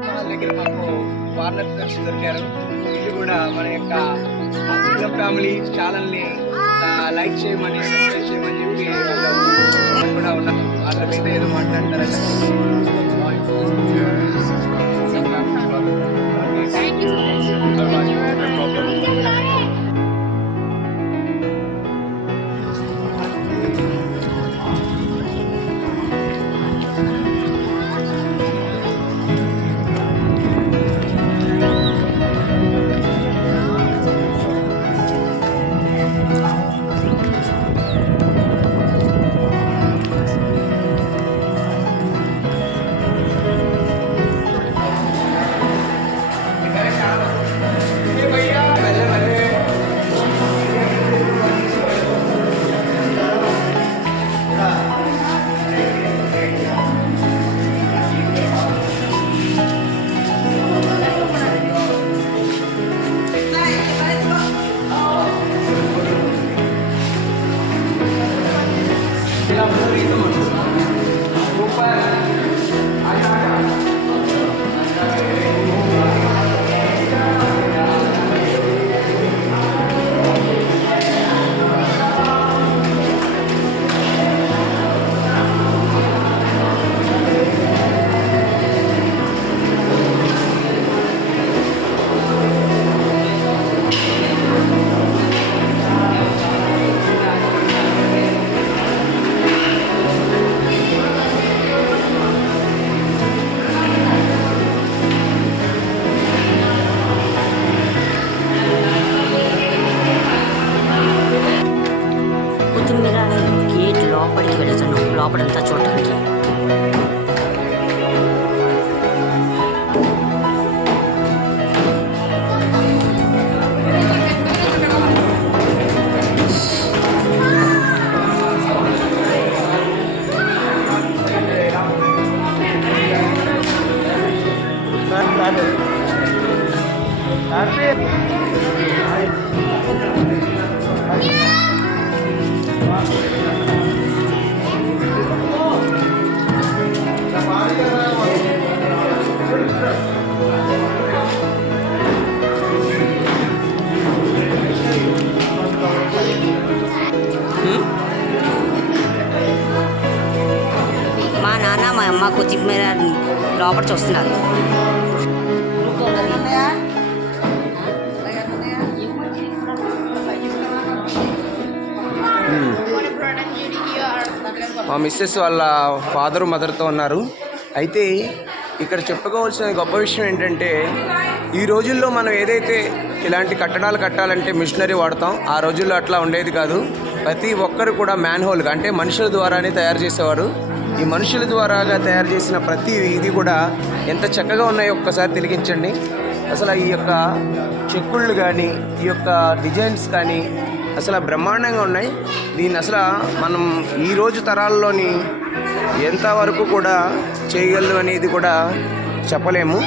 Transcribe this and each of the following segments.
వాళ్ళ దగ్గర మాకు ఫారినర్ ఫ్రెండ్స్ దొరికారు. వీళ్ళు కూడా మన యొక్క సింగం ఫ్యామిలీ ఛానల్ని లైక్ చేయమని, సబ్స్క్రైబ్ చేయమని చెప్పి వాళ్ళు కూడా ఉన్నారు. వాళ్ళ మీద ఏదో మాట్లాడతారని గేట్ లోపలికి వెళుతున్నాం. లోపలంతా చూడటానికి మా నాన్న మా అమ్మ కొత్తిమీర లోపల చూస్తున్నారు. మా మిస్సెస్ వాళ్ళ ఫాదరు మదర్తో ఉన్నారు. అయితే ఇక్కడ చెప్పుకోవాల్సిన గొప్ప విషయం ఏంటంటే, ఈ రోజుల్లో మనం ఏదైతే ఇలాంటి కట్టడాలు కట్టాలంటే మిషనరీ వాడతాం, ఆ రోజుల్లో అట్లా ఉండేది కాదు. ప్రతి ఒక్కరు కూడా మ్యాన్హోల్గా అంటే మనుషుల ద్వారానే తయారు చేసేవారు. ఈ మనుషుల ద్వారాగా తయారు చేసిన ప్రతి ఇది కూడా ఎంత చక్కగా ఉన్నాయో ఒక్కసారి తిలకించండి. అసలు ఈ యొక్క చెక్కుళ్ళు కానీ, ఈ యొక్క డిజైన్స్ కానీ అసలు బ్రహ్మాండంగా ఉన్నాయి. దీన్ని అసలు మనం ఈరోజు తరాల్లోని ఎంతవరకు కూడా చేయగలదు అనేది కూడా చెప్పలేము.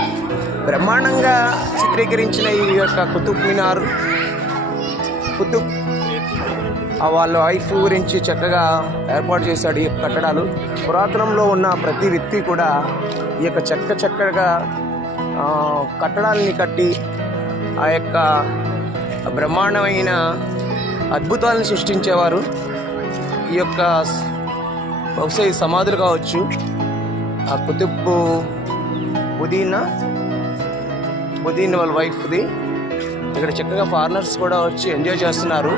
బ్రహ్మాండంగా చిత్రీకరించిన ఈ యొక్క కుతుబ్ మినార్, కుతుబ్ వాళ్ళ వైఫ్ గురించి చక్కగా ఏర్పాటు చేశాడు ఈ కట్టడాలు. పురాతనంలో ఉన్న ప్రతి వ్యక్తి కూడా ఈ యొక్క చక్కగా కట్టడాలని కట్టి ఆ యొక్క బ్రహ్మాండమైన అద్భుతాలను సృష్టించేవారు. ఈ యొక్క బహుశా ఈ సమాధులు కావచ్చు. ఆ కుతుబ్ బుదీన్ వాళ్ళ వైఫ్ది. ఇక్కడ చక్కగా ఫారినర్స్ కూడా వచ్చి ఎంజాయ్ చేస్తున్నారు.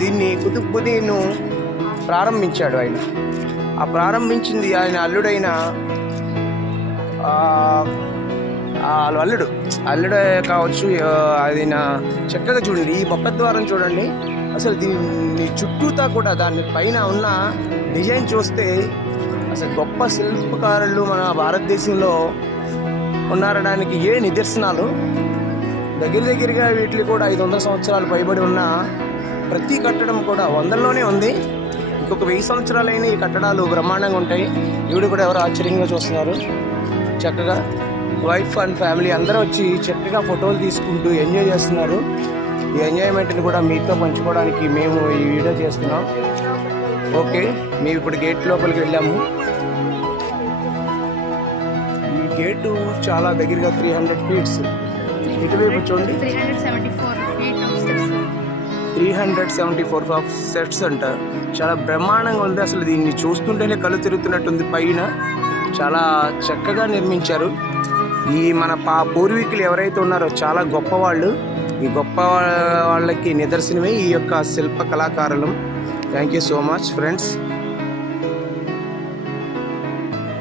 దీన్ని కుతుబ్ బుదీన్ ప్రారంభించాడు ఆయన. ఆ ప్రారంభించింది ఆయన అల్లుడైన అల్లుడే కావచ్చు. అది చక్కగా చూడండి, ఈ ముఖద్వారం చూడండి. అసలు దీన్ని చుట్టూతా కూడా దాని పైన ఉన్న డిజైన్ చూస్తే అసలు గొప్ప శిల్పకారులు మన భారతదేశంలో ఉన్నారడానికి ఏ నిదర్శనాలు. దగ్గరగా వీటికి కూడా 500 సంవత్సరాలు పైబడి ఉన్న ప్రతి కట్టడం కూడా వందల్లోనే ఉంది. ఇంకొక 1000 సంవత్సరాలైన ఈ కట్టడాలు బ్రహ్మాండంగా ఉంటాయి. ఇవి కూడా ఎవరు ఆశ్చర్యంగా చూస్తున్నారు. చక్కగా వైఫ్ అండ్ ఫ్యామిలీ అందరూ వచ్చి చక్కగా ఫోటోలు తీసుకుంటూ ఎంజాయ్ చేస్తున్నారు. ఈ ఎంజాయ్మెంట్ని కూడా మీతో పంచుకోవడానికి మేము ఈ వీడియో చేస్తున్నాం. ఓకే, మేము ఇప్పుడు గేట్ లోపలికి వెళ్ళాము. గేటు చాలా దగ్గరగా 300 ఫీట్స్. ఇటువైపు చూడండి 374 ఆఫ్ సెట్స్ అంట. చాలా బ్రహ్మాండంగా ఉంది. అసలు దీన్ని చూస్తుంటేనే కళ్ళు తిరుగుతున్నట్టుంది. పైన చాలా చక్కగా నిర్మించారు. ఈ మన పూర్వీకులు ఎవరైతే ఉన్నారో చాలా గొప్పవాళ్ళు. ఈ గొప్ప వాళ్ళకి నిదర్శనమే ఈ యొక్క శిల్ప కళాకారులు. Thank you so much friends.